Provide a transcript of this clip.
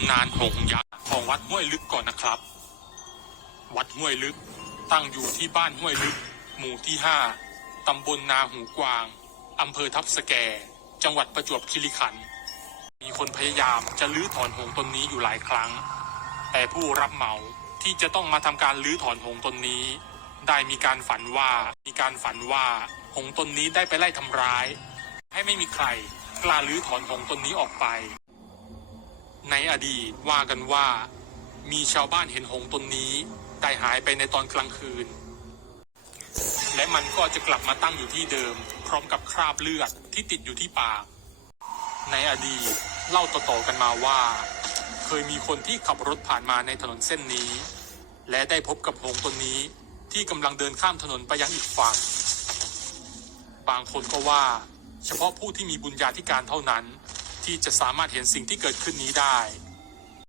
ำนานหงยักษ์ของวัดห้วยลึกก่อนนะครับ วัดห้วยลึกตั้งอยู่ที่บ้านห้วยลึก หมู่ที่ห้าตำบลนาหูกวางอำเภอทับสแก จังหวัดประจวบคีรีขันธ์มีคนพยายามจะลื้อถอนหงส์ตนนี้อยู่หลายครั้ง แต่ผู้รับเหมาที่จะต้องมาทำการลื้อถอนหงส์ตนนี้ ได้มีการฝันว่ามีการฝันว่าหงส์ตนนี้ได้ไปไล่ทำร้าย ให้ไม่มีใครกล้าลื้อถอนหงส์ตนนี้ออกไป ในอดีตว่ากันว่า มีชาวบ้านเห็นหงส์ตนนี้ได้หายไปในตอนกลางคืน และมันก็จะกลับมาตั้งอยู่ที่เดิม พร้อมกับคราบเลือดที่ติดอยู่ที่ปาก ในอดีตเล่าต่อๆกันมาว่า เคยมีคนที่ขับรถผ่านมาในถนนเส้นนี้ และได้พบกับหงส์ตนนี้ที่กำลังเดินข้ามถนนไปยังอีกฝั่ง บางคนก็ว่า เฉพาะผู้ที่มีบุญญาธิการเท่านั้น ที่จะสามารถเห็นสิ่งที่เกิดขึ้นนี้ได้